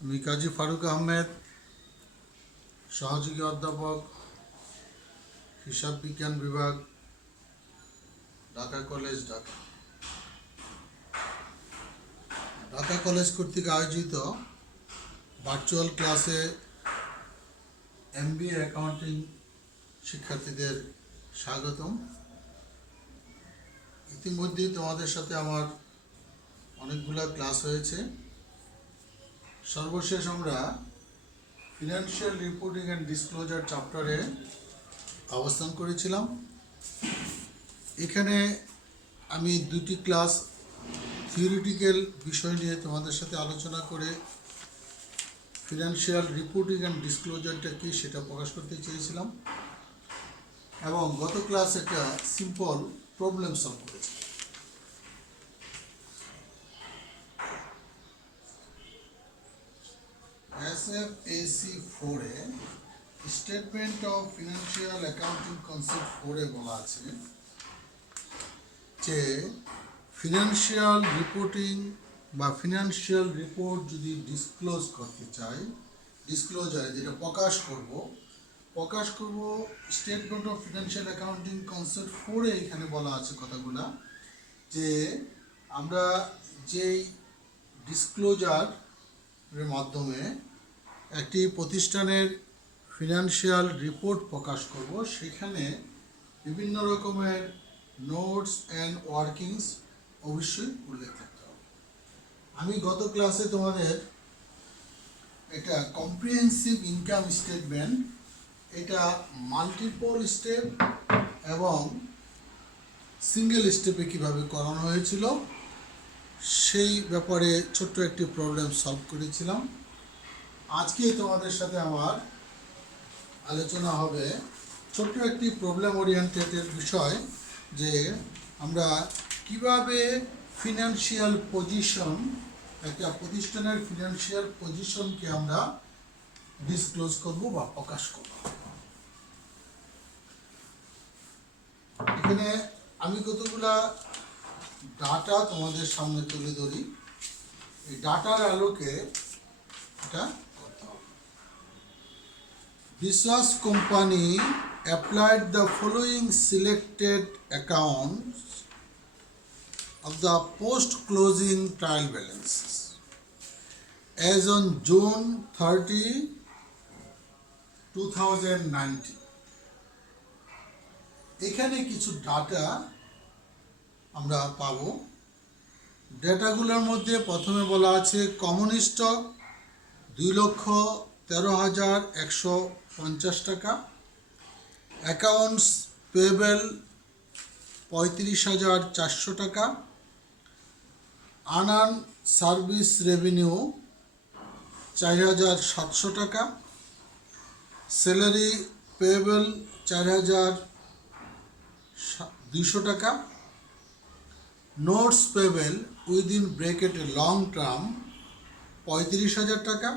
আমি কাজী ফারুক আহমেদ, সহযোগী অধ্যাপক, হিসাব বিজ্ঞান বিভাগ, ঢাকা কলেজ, ঢাকা। ঢাকা কলেজ কর্তৃক আয়োজিত ভার্চুয়াল ক্লাসে MBA অ্যাকাউন্টিং শিক্ষার্থীদের স্বাগতম। ইতিমধ্যেই তোমাদের সাথে আমার অনেকগুলো ক্লাস হয়েছে। সর্বশেষ আমরা ফিনান্সিয়াল রিপোর্টিং অ্যান্ড ডিসক্লোজার চ্যাপ্টারে অবস্থান করেছিলাম। এখানে আমি দুটি ক্লাস থিওরিটিক্যাল বিষয় নিয়ে তোমাদের সাথে আলোচনা করে ফিনান্সিয়াল রিপোর্টিং অ্যান্ড ডিসক্লোজারটা কী সেটা প্রকাশ করতে চেয়েছিলাম, এবং গত ক্লাস একটা সিম্পল প্রবলেম সলভ করেছি। SFAC 4-এ statement of financial accounting concept 4-এ বলা আছে যে ফিনান্সিয়াল রিপোর্টিং বা ফিনান্সিয়াল রিপোর্ট যদি ডিসক্লোজ করতে চাই, ডিসক্লোজারে যেটা প্রকাশ করব statement of financial accounting concept 4-এ এখানে বলা আছে কথাগুলা, যে আমরা যেই ডিসক্লোজারের মাধ্যমে একটি প্রতিষ্ঠানের ফিনান্সিয়াল রিপোর্ট প্রকাশ করব, সেখানে বিভিন্ন রকমের নোটস অ্যান্ড ওয়ার্কিংস অবশ্যই উল্লেখ থাকতে হবে। আমি গত ক্লাসে তোমাদের এটা কম্প্রিহেন্সিভ ইনকাম স্টেটমেন্ট, এটা মাল্টিপল স্টেপ এবং সিঙ্গেল স্টেপে কীভাবে করানো হয়েছিল সেই ব্যাপারে ছোট্ট একটি প্রবলেম সলভ করেছিলাম। আজকে তোমাদের সাথে আমার আলোচনা হবে ছোট্ট একটি প্রবলেম ওরিয়েন্টেডের বিষয়, যে আমরা কিভাবে ফিনান্সিয়াল পজিশন, একটা প্রতিষ্ঠানের ফিনান্সিয়াল পজিশনকে আমরা ডিসক্লোজ করব বা প্রকাশ করব। এখানে আমি কতগুলা ডাটা তোমাদের সামনে তুলে ধরি, এই ডাটার আলোকে এটা করতে হবে। বিশ্বাস company applied the following selected accounts of the post-closing trial balances as on June 30, 2019. এখানে কিছু ডাটা আমরা পাবো। ডেটাগুলোর মধ্যে প্রথমে বলা আছে কমন স্টক 2,13,150 টাকা, অ্যাকাউন্টস পেয়েবল 35,400 টাকা, আনআর্ন সার্ভিস রেভিনিউ 4,700 টাকা, স্যালারি পেয়েবল 4,200 টাকা, নোটস পেয়েবল উইদিন ব্রেকেটে লং টার্ম 35,000 টাকা,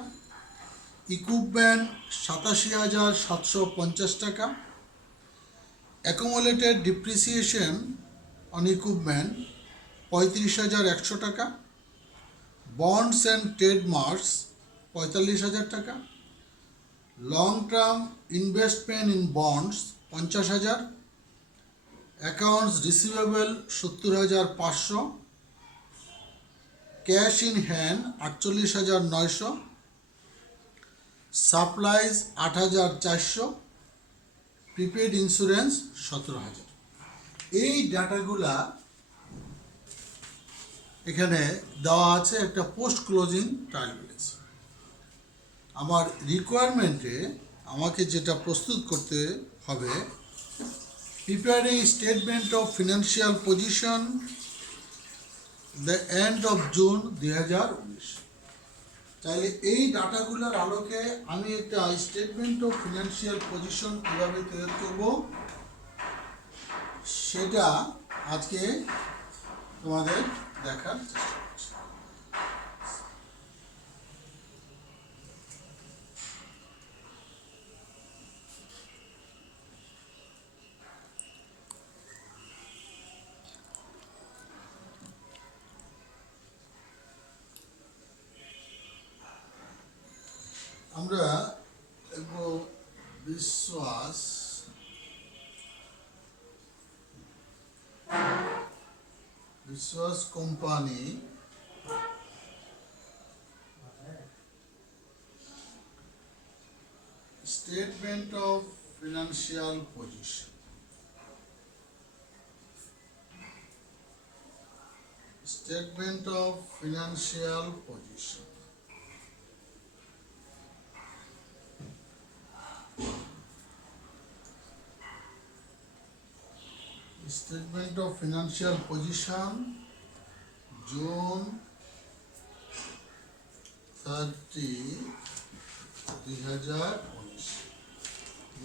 ইকুইপমেন্ট 87,750 টাকা, অ্যাকুমুলেটেড ডিপ্রিসিয়েশন অন ইকুইপমেন্ট 35,100 টাকা, বন্ডস অ্যান্ড ট্রেডমার্কস 45,000 টাকা, long term investment in bonds 50,000, accounts receivable 70,500, cash in hand 48,900, supplies 8,400, prepaid insurance 17,000। এই ডাটাগুলা এখানে দেওয়া আছে একটা পোস্ট ক্লোজিং ট্রায়াল ব্যালেন্স। আমার রিকোয়ারমেন্টে আমাকে যেটা প্রস্তুত করতে হবে, prepare a statement of financial position the end of June 2019। তাহলে এই ডাটাগুলোর আলোকে আমি একটা স্টেটমেন্ট অফ ফিনান্সিয়াল পজিশন কীভাবে তৈরি করব সেটা আজকে তোমাদের দেখার চেষ্টা করছি। আমরা দেখব বিশ্বাস company statement of financial position. Statement of financial position. Statement of financial position, June 30, 2019।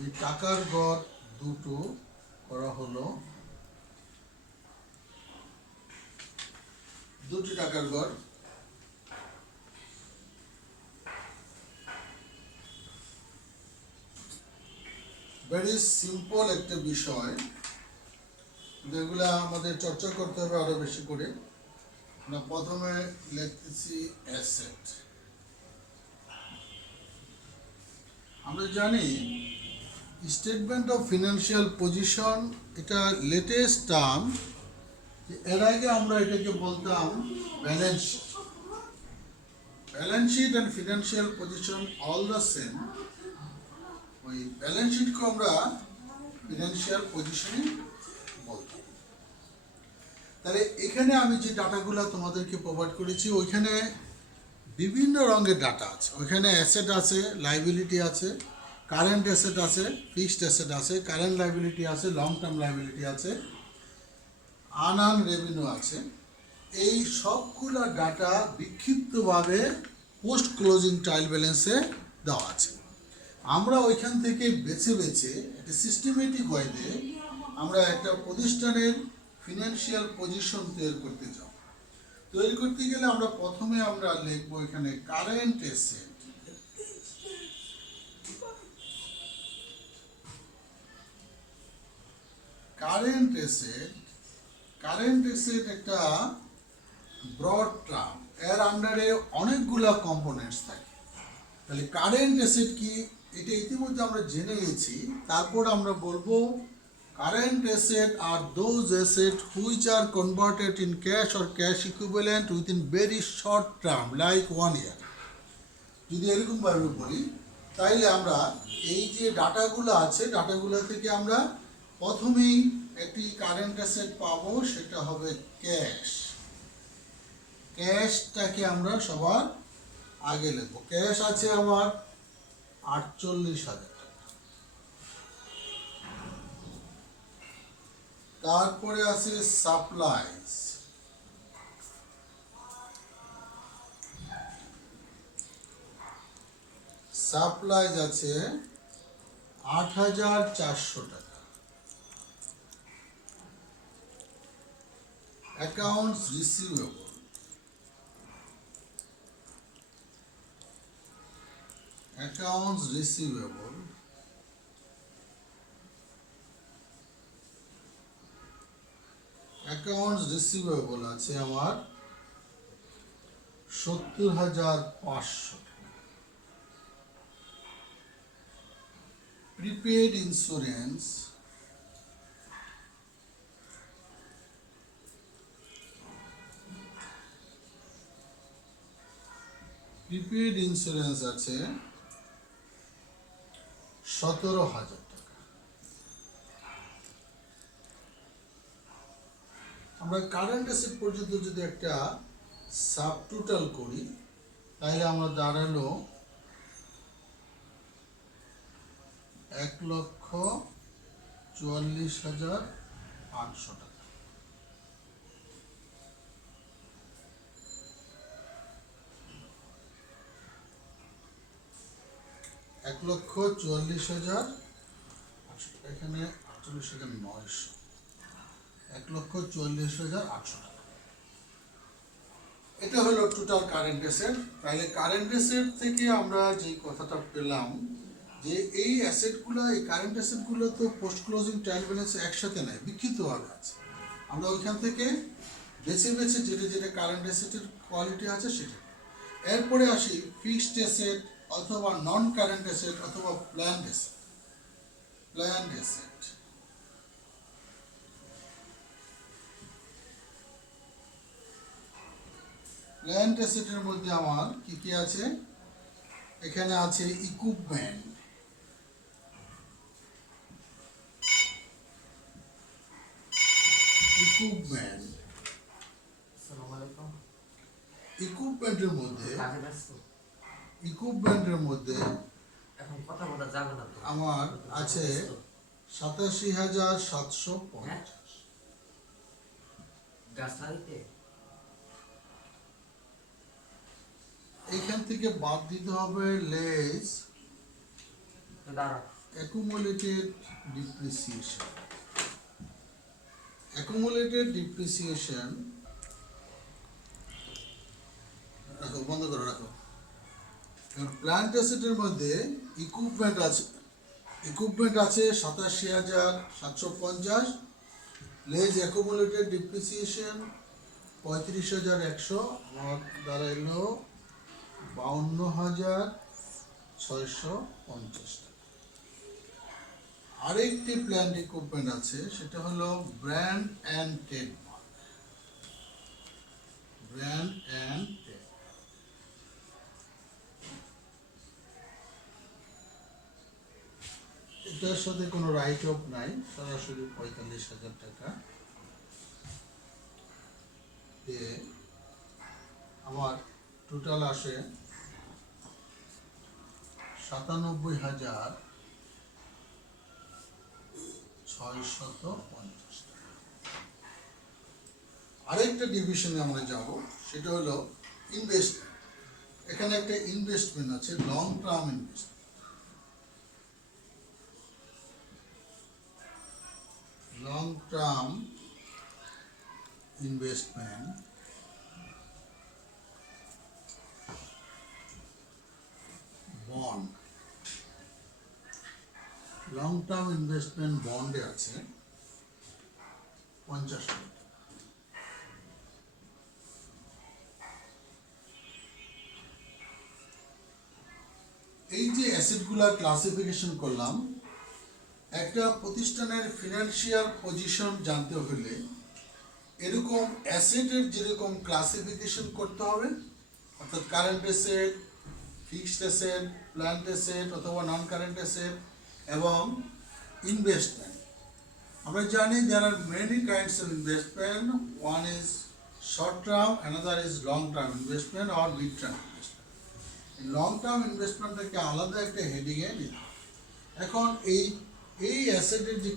এই টাকার গড় দুটো করা হলো, দুটি টাকার গড়। ভেরি সিম্পল একটা বিষয়, যেগুলো আমাদের চর্চা করতে হবে আরো বেশি করে। আমরা প্রথমে লিখতেছি অ্যাসেট। আমরা জানি স্টেটমেন্ট অফ ফিনান্সিয়াল পজিশন এটা লেটেস্ট টার্ম। এর আগে আমরা এটাকে বলতাম balance sheet. Balance sheet and financial position all the same. ওই ব্যালেন্স শিটকে আমরা ফিনান্সিয়াল পজিশনই বলতাম। তাহলে এখানে আমি যে ডাটাগুলো তোমাদেরকে প্রোভাইড করেছি, ওইখানে বিভিন্ন রঙের ডাটা আছে। ওইখানে অ্যাসেট আছে, লাইবিলিটি আছে, কারেন্ট অ্যাসেট আছে, ফিক্সড অ্যাসেট আছে, কারেন্ট লাইবিলিটি আছে, লং টার্ম লাইবিলিটি আছে, আনআর্ন রেভিনিউ আছে। এই সবগুলো ডাটা বিক্ষিপ্তভাবে পোস্ট ক্লোজিং ট্রায়াল ব্যালেন্সে দেওয়া আছে। আমরা ওইখান থেকে বেছে বেছে একটা সিস্টেমেটিক ওয়েতে আমরা একটা প্রতিষ্ঠানের ফিনান্সিয়াল পজিশন তৈরি করতে যাব। তৈরি করতে গেলে আমরা প্রথমে আমরা লিখবো এখানে কারেন্ট অ্যাসেট। কারেন্ট অ্যাসেট একটা ব্রড টার্ম, এর আন্ডারে অনেকগুলা কম্পোনেন্টস থাকে। তাহলে কারেন্ট অ্যাসেট কি, এটা ইতিমধ্যে আমরা জেনে গেছি। তারপর আমরা বলবো কারেন্ট অ্যাসেট আর those asset which are converted in cash or cash equivalent within very short term like 1 year। যদি এরকমভাবে বলি তাইলে আমরা এই যে ডাটাগুলো আছে, ডাটাগুলো থেকে আমরা প্রথমেই একটি কারেন্ট অ্যাসেট পাবো, সেটা হবে ক্যাশ। ক্যাশটাকে আমরা সবার আগে লিখবো। ক্যাশ আছে আমার 48,000 টাকা। তারপরে আছে সাপ্লাইজ। সাপ্লাইজ আছে 8,400 টাকা। অ্যাকাউন্টস রিসিভেবল, অ্যাকাউন্টস রিসিভেবল আছে আমার 70,500 টাকা। প্রিপেড ইন্স্যুরেন্স আছে 17,000 টাকা। আমরা কারেন্ট অ্যাসেট পর্যন্ত যদি একটা সাব টোটাল করি তাহলে আমরা দাঁড়ালো 1,44,800 টাকা। এক লক্ষ 44,000, এখানে 48,900, 1,44,800 টাকা। এটা হলো টোটাল কারেন্ট অ্যাসেট। তাহলে কারেন্ট অ্যাসেট থেকে আমরা যে কথাটা পেলাম যে এই অ্যাসেটগুলো, এই কারেন্ট অ্যাসেটগুলো তো পোস্ট ক্লোজিং ট্রায়াল ব্যালেন্স একসাথে নেয়, বিক্ষিপ্তভাবে আছে। আমরা ওইখান থেকে বেছে বেছে যেটা যেটা কারেন্ট অ্যাসেটের কোয়ালিটি আছে সেটা। এরপরে আসি ফিক্সড অ্যাসেট, অথবা নন কারেন্ট অ্যাসেট অথবা plant asset. Plant asset plant অ্যাসেটের মধ্যে আমার কি কি আছে? এখানে আছে ইকুইপমেন্ট, ইকুইপমেন্ট ইকুইপমেন্টের মধ্যে এখন কথা বলা যাবে না তো। আমার আছে 87,750। গাছাইতে এইখান থেকে বাদ দিতে হবে লেস দাঁড়া অ্যাকুমুলেটেড ডিপ্রিসিয়েশন। অ্যাকুমুলেটেড ডিপ্রিসিয়েশন রাখো, বন্ধ করো, রাখো। প্ল্যান্ট অ্যাসেটের মধ্যে ইকুইপমেন্ট আছে 87,750, লেজ অ্যাকুমুলেটেড ডিপ্রিসিয়েশন 35,100, আমার দাঁড়াইলো 52,650 টাকা। আরেকটি প্ল্যান্ট ইকুইপমেন্ট আছে, সেটা হলো brand and trademark. Brand and এটার সাথে কোনো রাইট অফ নাই, সরাসরি 45,000 টাকা দিয়ে আমার টোটাল আসে 97,650 টাকা। আরেকটা ডিভিশনে আমরা যাব, সেটা হলো ইনভেস্টমেন্ট। এখানে একটা ইনভেস্টমেন্ট আছে, long term investment. Long term investment bond. Long term investment বন্ডে আছে 50 টাকা। এই যে অ্যাসেটগুলা ক্লাসিফিকেশন করলাম, একটা প্রতিষ্ঠানের ফিনান্সিয়াল পজিশন জানতে হলে এরকম অ্যাসেটের যেরকম ক্লাসিফিকেশন করতে হবে, অর্থাৎ current asset, fixed asset, plant asset অথবা নন কারেন্ট অ্যাসেট এবং ইনভেস্টমেন্ট। আমরা জানি there are many kinds of investment. One is short term, another is long term investment or mid term investment. Long term ইনভেস্টমেন্টটাকে আলাদা একটা হেডিংয়ে নিতে হবে। এখন এই অ্যাসেটের যে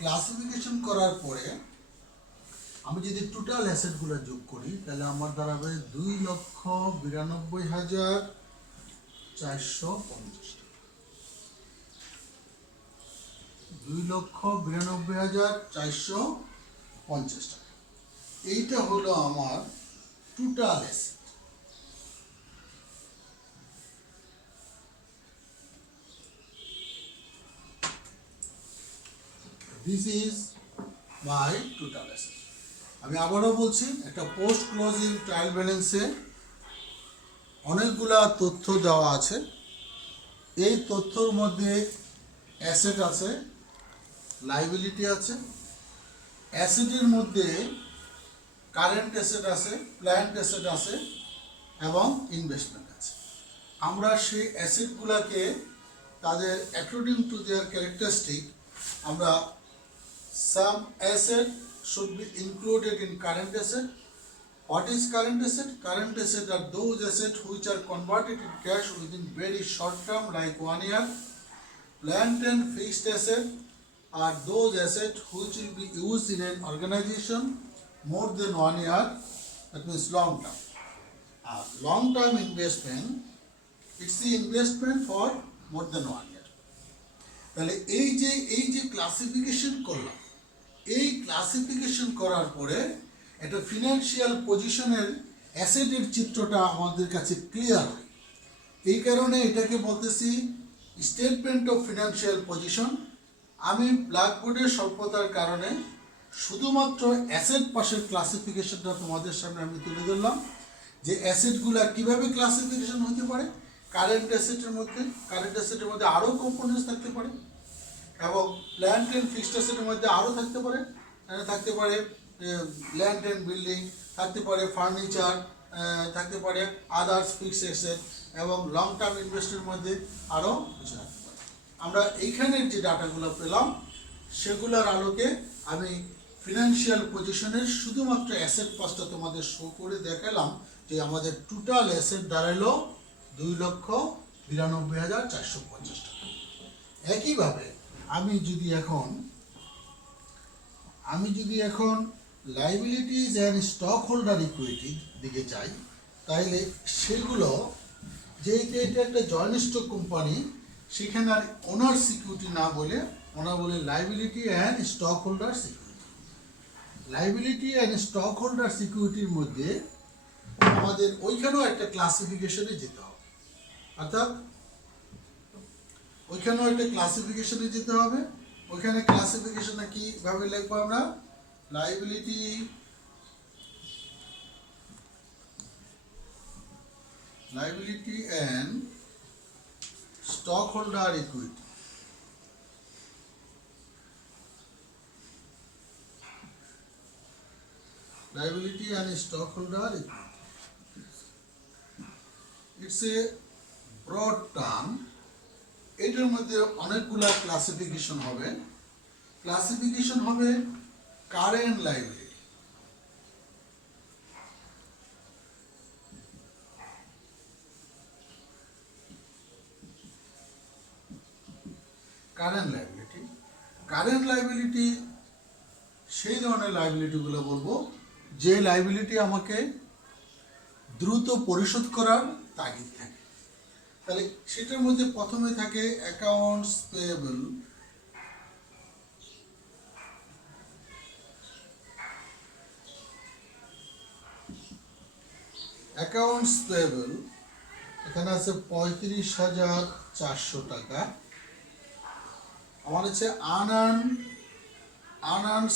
ক্লাসিফিকেশন করার পরে আমি যদি টোটাল অ্যাসেটগুলো যোগ করি, তাহলে আমার দাঁড়াবে 2,92,450 টাকা। 2,92,450 টাকা। এইটা হলো আমার total asset. This is my total asset. আমি আবারও বলছি, একটা পোস্ট ক্লোজিং ট্রায়াল ব্যালেন্সে অনেকগুলা তথ্য দেওয়া আছে। এই তথ্যর মধ্যে অ্যাসেট আছে, লাইবিলিটি আছে, অ্যাসেটের মধ্যে কারেন্ট অ্যাসেট আছে, প্ল্যান্ট অ্যাসেট আছে এবং ইনভেস্টমেন্ট আছে। আমরা সেই অ্যাসেটগুলোকে তাদের অ্যাকর্ডিং টু দেয়ার ক্যারেক্টারিস্টিক আমরা some asset should be included in current asset. What is current asset? Current asset are those assets which are converted in cash within very short term, like 1 year. Plant and fixed asset are those assets which will be used in an organization more than 1 year, that means long term. Long term investment, it's the investment for more than 1 year. তাহলে এই যে classification করলাম, এই classification করার পরে একটা financial পজিশনের অ্যাসেটের চিত্রটা আমাদের কাছে ক্লিয়ার হয়। এই কারণে এটাকে বলতেছি স্টেটমেন্ট অফ ফিনান্সিয়াল পজিশন। আমি ব্ল্যাকবোর্ডের স্বল্পতার কারণে শুধুমাত্র অ্যাসেট পাশের ক্লাসিফিকেশনটা তোমাদের সামনে আমি তুলে ধরলাম, যে অ্যাসেটগুলা কিভাবে ক্লাসিফিকেশন হতে পারে। কারেন্ট অ্যাসেটের মধ্যে আরও কম্পোনেন্টস থাকতে পারে, এবং ল্যান্ড অ্যান্ড ফিক্সড অ্যাসেটের মধ্যে আরও থাকতে পারে ল্যান্ড অ্যান্ড বিল্ডিং, থাকতে পারে ফার্নিচার, থাকতে পারে আদার্স ফিক্সড অ্যাসেট, এবং লং টার্ম ইনভেস্টের মধ্যে আরও কিছু থাকতে পারে। আমরা এইখানের যে ডাটাগুলো পেলাম সেগুলোর আলোকে আমি ফিনান্সিয়াল পজিশনের শুধুমাত্র অ্যাসেট পাসটা তোমাদের শো করে দেখালাম যে আমাদের টোটাল অ্যাসেট দাঁড়ালো 2,92,450 টাকা। একইভাবে আমি যদি এখন লাইবিলিটিজ অ্যান্ড স্টক হোল্ডার ইকুইটি দিকে যাই, তাহলে সেগুলো যেহেতু এটা একটা জয়েন্ট স্টক কোম্পানি, সেখানে আর ওনার সিকিউরিটি না বলে ওনা বলে liability and stock holder security. Liability and stock holder সিকিউরিটির মধ্যে আমাদের ওইখানেও একটা ক্লাসিফিকেশনে যেতে হবে, অর্থাৎ ওইখানেও একটা ক্লাসিফিকেশনে যেতে হবে। ওইখানে ক্লাসিফিকেশনে কীভাবে লিখবো আমরা? Liability and stock holder equity. Liability and stockholder equity. It's a broad term. এটার মধ্যে অনেকগুলা ক্লাসিফিকেশন হবে। Current liability. কারেন্ট লাইবিলিটি সেই ধরনের লাইবিলিটিগুলো বলবো যে লাইবিলিটি আমাকে দ্রুত পরিশোধ করার তাগিদ থাকে। তাহলে সেটার মধ্যে প্রথমে থাকে অ্যাকাউন্টস পেয়েবল। এখানে আছে 35,400 টাকা। আমার হচ্ছে unearned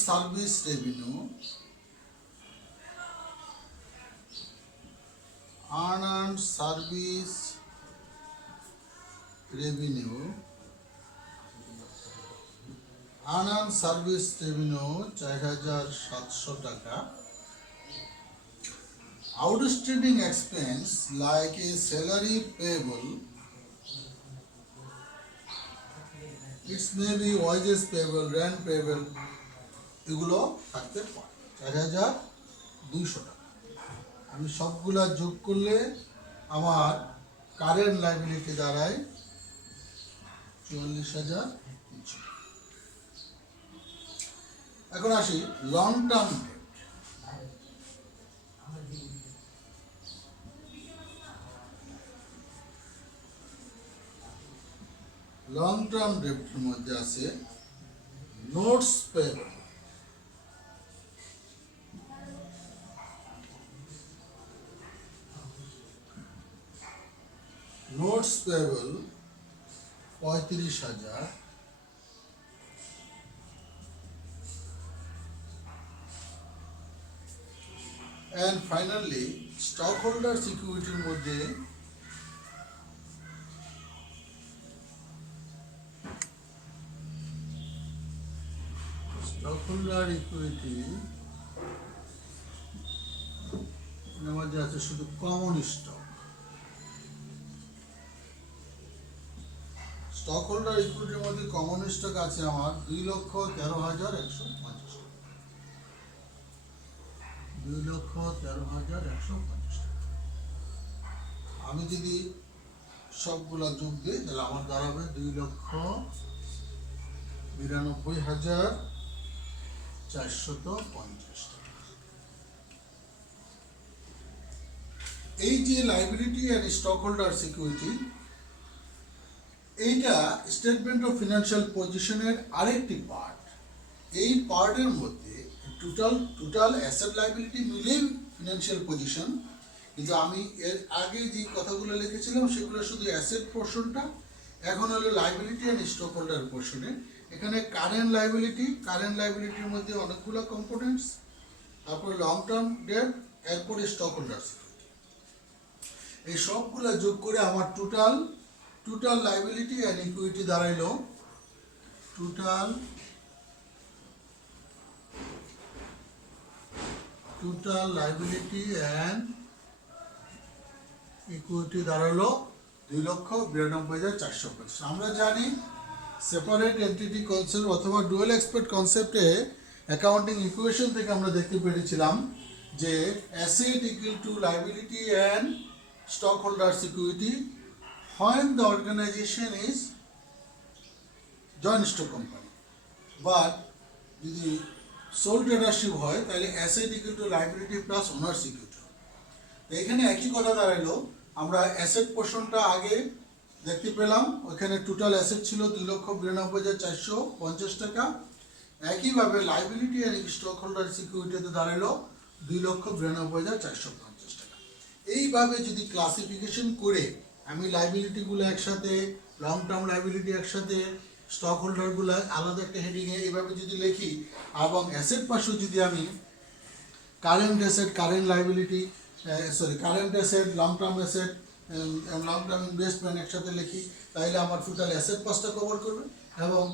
service revenue, unearned service revenue 4,700 টাকা। Outstanding expense like a salary payable, it may be wages payable, rent payable, এগুলো থাকতে পারে 4,200 টাকা। আমি সবগুলা যোগ করলে আমার কারেন্ট লাইবিলিটি দাঁড়ায় 44,300। এখন আসি long term debt. Long term ডেটের মধ্যে আছে notes payable. Notes payable 35,000। and finally stockholder সিকিউরিটির মধ্যে stockholder ইকুইটি এর মধ্যে আছে শুধু কমন স্টক। স্টক হোল্ডার ইকুইটির মধ্যে কমন স্টক আছে আমার 2,13,150 টাকা। 2,13,150 টাকা। আমি যদি সবগুলা যোগ দিই তাহলে আমার দাঁড়াবে 2,92,450 টাকা। এই যে liability and stock holder security, এইটা স্টেটমেন্ট অফ ফিনান্সিয়াল পজিশনের আরেকটি পার্ট। এই পার্টের মধ্যে টোটাল অ্যাসেট লাইবিলিটি মিলেই ফিনান্সিয়াল পজিশন, কিন্তু আমি এর আগে যে কথাগুলো লিখেছিলাম সেগুলো শুধু অ্যাসেট পোর্শনটা, এখন হলো লাইবিলিটি অ্যান্ড স্টক হোল্ডার পোর্শনে। এখানে কারেন্ট লাইবিলিটির মধ্যে অনেকগুলো কম্পোনেন্টস, তারপরে লং টার্ম ডেট, এরপরে স্টক হোল্ডার সিকিউরিটি। এই সবগুলো যোগ করে আমার টোটাল লাইবিলিটি অ্যান্ড ইকুইটি দাঁড়াইলো টোটাল লাইবিলিটি অ্যান্ড ইকুইটি দাঁড়ালো 2,92,425। আমরা জানি সেপারেট এন্টিটি কনসেপ্ট অথবা ডুয়াল এক্সপেক্ট কনসেপ্টে অ্যাকাউন্টিং ইকুয়েশন থেকে আমরা দেখতে পেরেছিলাম যে asset equal to liability and stock holders equity when the organization is joint stock company, but যদি সোল ট্রেডারশিপ হয় তাহলে asset equal to liability plus owners equity. তো এখানে একই কথা দাঁড়ালো, আমরা অ্যাসেট পোর্শনটা আগে দেখতে পেলাম, ওখানে টোটাল অ্যাসেট ছিল 2,92,450 টাকা। একইভাবে লাইবিলিটি অ্যান্ড স্টক হোল্ডার সিকিউরিটিতে দাঁড়ালো 2,92,450 টাকা। এইভাবে যদি ক্লাসিফিকেশন করে আমি লাইবিলিটিগুলো একসাথে, লং টার্ম লাইবিলিটি একসাথে, স্টক হোল্ডারগুলো আলাদা একটা হেডিংয়ে এইভাবে যদি লিখি, এবং অ্যাসেট পাশেও যদি আমি current asset, current liability, current asset, long term asset, long term investment একসাথে লিখি, তাহলে আমার টোটাল অ্যাসেট পাসটা কভার করবে, এবং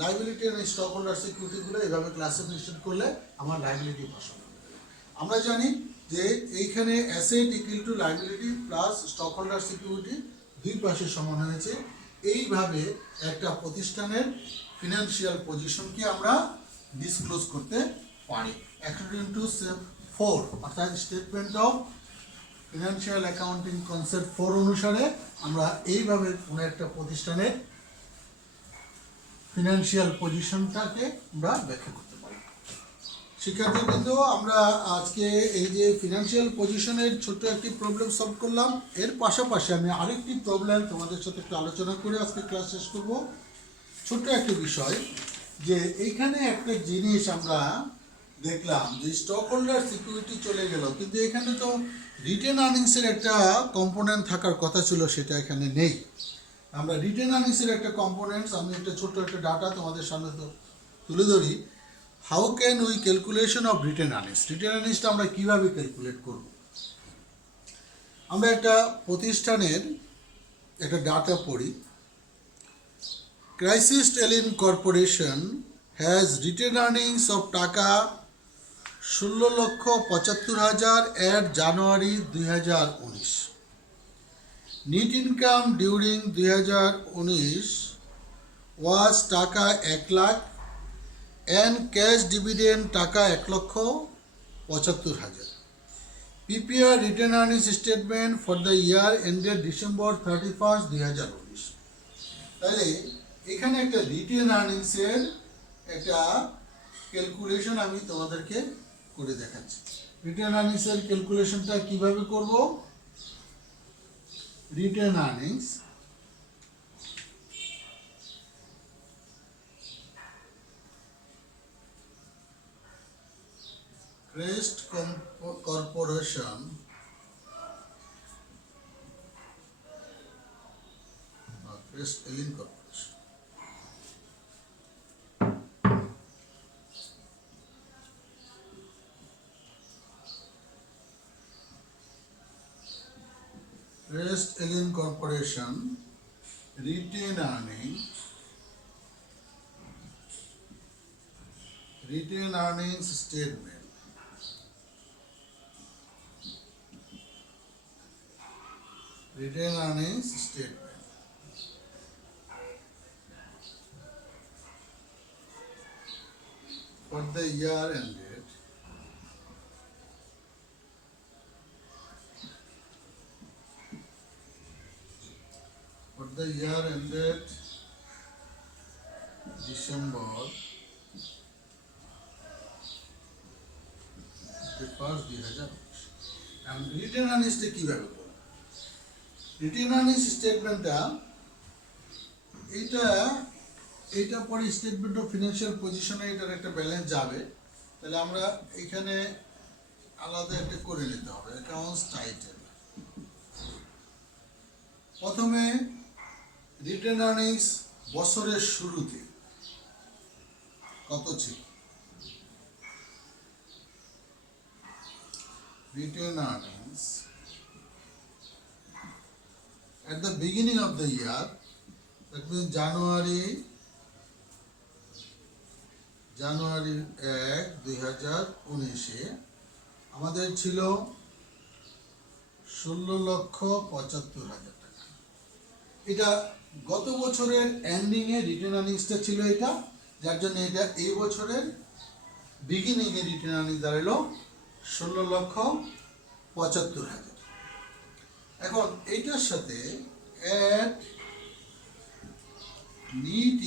লাইবিলিটি এবং স্টক হোল্ডার সিকিউরিটিগুলো এইভাবে ক্লাসিফিকেশন করলে আমার লাইবিলিটি পাস হবে। আমরা জানি যে এইখানে asset equal to liability plus stock holder security দুই পাশে সমান হয়েছে। এইভাবে একটা প্রতিষ্ঠানের ফিনান্সিয়াল পজিশনকে আমরা ডিসক্লোজ করতে পারি অ্যাকর্ডিং টু 4, অর্থাৎ statement of financial accounting concept 4 অনুসারে আমরা এইভাবে কোনো একটা প্রতিষ্ঠানের ফিনান্সিয়াল পজিশনটাকে আমরা ব্যাখ্যা করতে পারি। শিক্ষার্থীবৃন্দ, আমরা আজকে এই যে ফিনান্সিয়াল পজিশনের ছোট্ট একটি প্রবলেম সলভ করলাম, এর পাশাপাশি আমি আরেকটি প্রবলেম তোমাদের সাথে একটু আলোচনা করে আজকে ক্লাস শেষ করব। ছোট্ট একটি বিষয়, যে এইখানে একটা জিনিস আমরা দেখলাম যে স্টক হোল্ডার সিকিউরিটি চলে গেল, কিন্তু এখানে তো রিটেন আর্নিংসের একটা কম্পোনেন্ট থাকার কথা ছিল, সেটা এখানে নেই। আমরা রিটেন আর্নিংসের একটা কম্পোনেন্টস, আমি একটা ছোট্ট একটা ডাটা তোমাদের সামনে তুলে ধরি। How can we calculation of retained earnings, retained আর্নিংসটা আমরা কীভাবে ক্যালকুলেট করব। আমরা একটা প্রতিষ্ঠানের একটা ডাটা পড়ি। ক্রাইসিস টেলিন corporation has retained earnings of টাকা 16,75,000 at January 2019. Net income during 2019 was টাকা 1 লাখ and cash dividend টাকা 1,75,000. PPR return earnings statement for the year ended December 31st, 2019. তাহলে এখানে একটা রিটেন আর্নিংসের একটা ক্যালকুলেশন আমি তোমাদেরকে করে দেখাচ্ছি। রিটেন আর্নিংসের ক্যালকুলেশনটা কিভাবে করব? Retained earnings Crest Corporation Crest Alien Corporation Crest Alien Corporation retained earnings statement for the year ended December 31st, 2019. And written আর্নিংসটা কিভাবে করব? রিটেন আর্নিংস স্টেটমেন্টটা এইটা পরে স্টেটমেন্ট অফ ফিনান্সিয়াল পজিশনে এটার একটা ব্যালেন্স যাবে। তাহলে আমরা এখানে আলাদা একটা করে নিতে হবে অ্যাকাউন্টস টাইটেল। প্রথমে রিটেন আর্নিংস বছরের শুরুতে কত ছিল? Written earnings at the beginning of the year, that means January 1 আমাদের ছিল 16,75,000 টাকা। এটা গত বছরের এন্ডিংয়ে রিটার্ন আর্নিংসটা ছিল এটা, যার জন্য এটা এই বছরের বিগিনিংয়ে রিটার্ন আর্নিংস দাঁড়ালো 16,75,000। এখন এইটার সাথে add net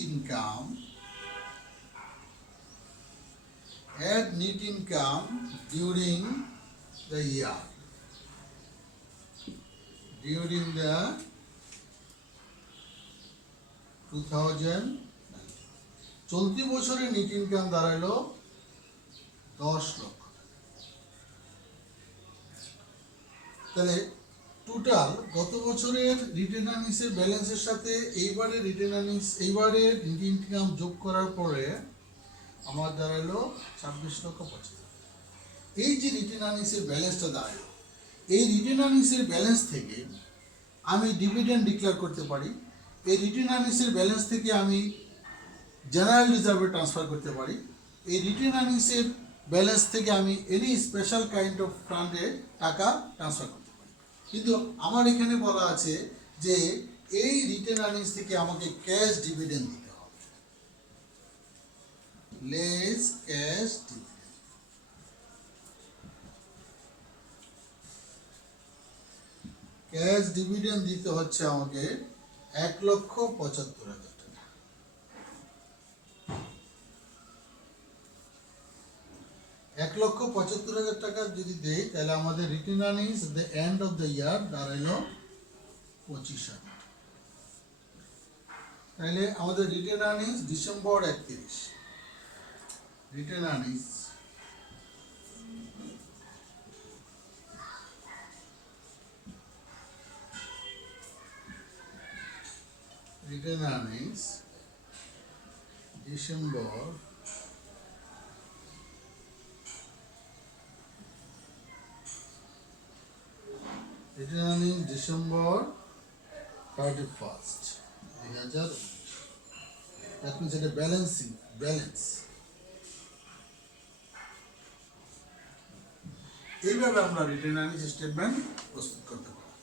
income, during the year, during the 2000 চলতি বছরের নেট ইনকাম দাঁড়ালো 10 লক্ষ। তাহলে টোটাল গত বছরের রিটার্ন আর্নিংসের ব্যালেন্সের সাথে এইবারের রিটার্ন আর্নিংস, এইবারের নেট ইনকাম যোগ করার পরে আমার দাঁড়ালো 26,75,000। এই যে রিটার্ন আর্নিংসের ব্যালেন্সটা দাঁড়ালো, এই রিটার্ন আর্নিংসের ব্যালেন্স থেকে আমি ডিভিডেন্ড ডিক্লেয়ার করতে পারি। এই রিটার্ন আর্নিংসের ব্যালেন্স থেকে আমি জেনারেল রিজার্ভে ট্রান্সফার করতে পারি। এই রিটার্ন আর্নিংসের ব্যালেন্স থেকে আমি এনি স্পেশাল কাইন্ড অফ ফান্ডে টাকা ট্রান্সফার করতে পারি। কিন্তু আমার এখানে বলা আছে যে এই রিটার্ন আর্নিংস থেকে আমাকে ক্যাশ ডিভিডেন্ড দিতে হবে, less cash dividend. Cash dividend দিতে হচ্ছে আমাকে 1,75,000 টাকা। 1,75,000 টাকা যদি দেই তাহলে আমাদের return earnings the end of the year দাঁড়ালো 25,000। তাহলে আমাদের return earnings December 31, return earnings December December 31, 2019। That means এটা ব্যালেন্স। এইভাবে আমরা রিটার্ন আর্নিংস স্টেটমেন্ট প্রস্তুত করতে পারি।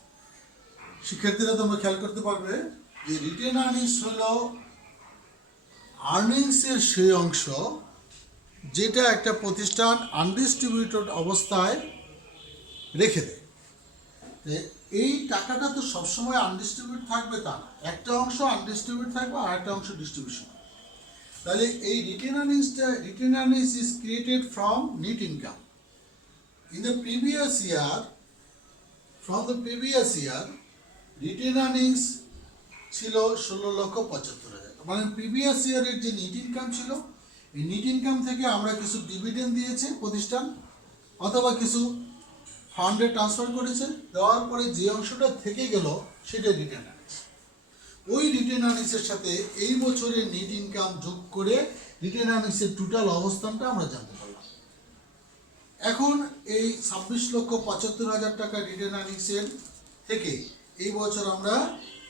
শিক্ষার্থীরা তোমরা খেয়াল করতে পারবে যে রিটার্ন আর্নিংস হলো আর্নিংসের সেই অংশ যেটা একটা প্রতিষ্ঠান আনডিস্ট্রিবিউটেড অবস্থায় রেখে দেয়। এই টাকাটা তো সবসময় আনডিস্ট্রিবিউট থাকবে তা না, একটা অংশ আনডিস্ট্রিবিউট থাকবে আর একটা অংশ ডিস্ট্রিবিউশন। তাহলে এই return earnings is created from net income. In the previous year, return earnings ছিল 16,75,000। মানে প্রিভিয়াস ইয়ারের যে নেট ইনকাম ছিল, এই নেট ইনকাম থেকে আমরা কিছু ডিভিডেন্ড দিয়েছে প্রতিষ্ঠান, অথবা কিছু ফান্ডে ট্রান্সফার করেছে, দেওয়ার পরে যে অংশটা থেকে গেল সেটা রিটার্ন আর্নিংস। ওই রিটার্ন আর্নিংসের সাথে এই বছরের নেট ইনকাম যোগ করে রিটার্ন আর্নিংসের টোটাল অবস্থানটা আমরা জানতে পারলাম। এখন এই 26,75,000 টাকা রিটার্ন আর্নিংসের থেকে এই বছর আমরা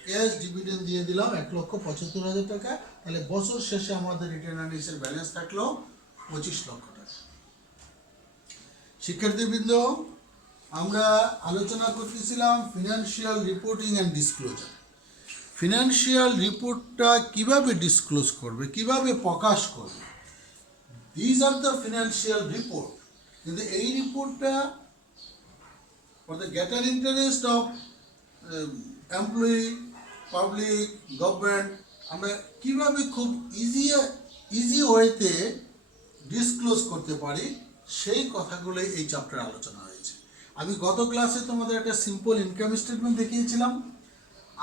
ক্যাশ ডিভিডেন্ড দিয়ে দিলাম 1,75,000 টাকা। তাহলে বছর শেষে আমাদের রিটার্ন আর্নিংসের ব্যালেন্স থাকলো 25 লক্ষ টাকা। শিক্ষার্থীবৃন্দ, আমরা আলোচনা করতেছিলাম financial reporting and disclosure. Financial রিপোর্টটা কিভাবে ডিসক্লোজ করবে, কিভাবে প্রকাশ করবে, these are the financial report. কিন্তু এই রিপোর্টটা for the greater interest of employee, public, government, আমরা কিভাবে খুব ইজি ওয়েতে ডিসক্লোজ করতে পারি সেই কথাগুলোই এই চ্যাপ্টারে আলোচনা হয়েছে। আমি গত ক্লাসে তোমাদের একটা সিম্পল ইনকাম স্টেটমেন্ট দেখিয়েছিলাম,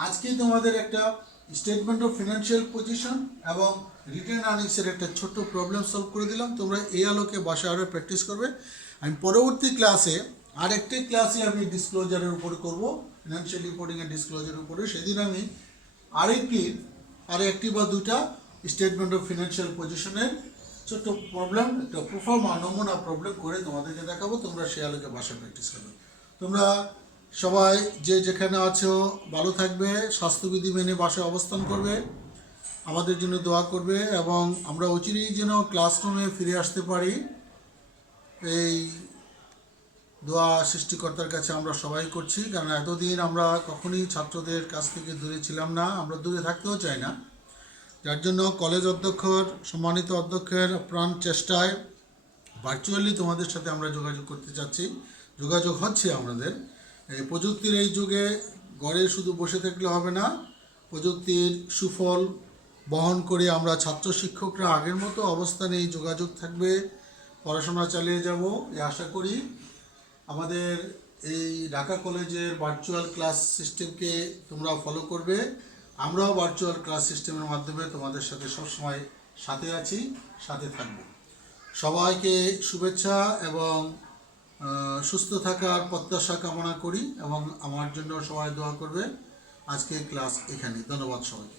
আজকে তোমাদের একটা স্টেটমেন্ট অফ ফিনান্সিয়াল পজিশন এবং রিটার্ন আর্নিংসের একটা ছোট্ট প্রবলেম সলভ করে দিলাম। তোমরা এই আলোকে বাসায় আরও প্র্যাকটিস করবে। আমি পরবর্তী ক্লাসে আরেকটি ক্লাসে আমি ডিসক্লোজারের উপর করব, ফিনান্সিয়াল রিপোর্টিং এর ডিসক্লোজারের উপরে। সেদিন আমি আরেকটি বা দুটা স্টেটমেন্ট অফ ফিনান্সিয়াল পজিশনের ছোট্ট প্রবলেম, একটা প্রোফর্মা নমুনা প্রবলেম করে তোমাদেরকে দেখাবো। তোমরা সে আলোকে বাসায় প্র্যাকটিস করবে। তোমরা সবাই যে যেখানে আছো ভালো থাকবে, স্বাস্থ্যবিধি মেনে বাসায় অবস্থান করবে, আমাদের জন্য দোয়া করবে এবং আমরা অচিরেই যেন ক্লাসরুমে ফিরে আসতে পারি এই দোয়া সৃষ্টিকর্তার কাছে আমরা সবাই করছি। কারণ এতদিন আমরা কখনোই ছাত্রদের কাছ থেকে দূরে ছিলাম না, আমরা দূরে থাকতেও চাই না। যার জন্য কলেজ অধ্যক্ষর, সম্মানিত অধ্যক্ষের প্রাণ চেষ্টায় ভার্চুয়ালি তোমাদের সাথে আমরা যোগাযোগ করতে চাচ্ছি, যোগাযোগ হচ্ছে আমাদের। এই প্রযুক্তির এই যুগে ঘরে শুধু বসে থাকলে হবে না, প্রযুক্তির সুফল বহন করে আমরা ছাত্র শিক্ষকরা আগের মতো অবস্থানেই যোগাযোগ থাকবে, পড়াশোনা চালিয়ে যাব এই আশা করি। আমাদের এই ঢাকা কলেজের ভার্চুয়াল ক্লাস সিস্টেমকে তোমরা ফলো করবে, আমরাও ভার্চুয়াল ক্লাস সিস্টেমের মাধ্যমে তোমাদের সাথে সবসময় সাথে আছি, সাথে থাকব। সবাইকে শুভেচ্ছা এবং সুস্থ থাকার প্রত্যাশা কামনা করি এবং আমার জন্য সবাই দোয়া করবে। আজকে ক্লাস এখানে, ধন্যবাদ সবাইকে।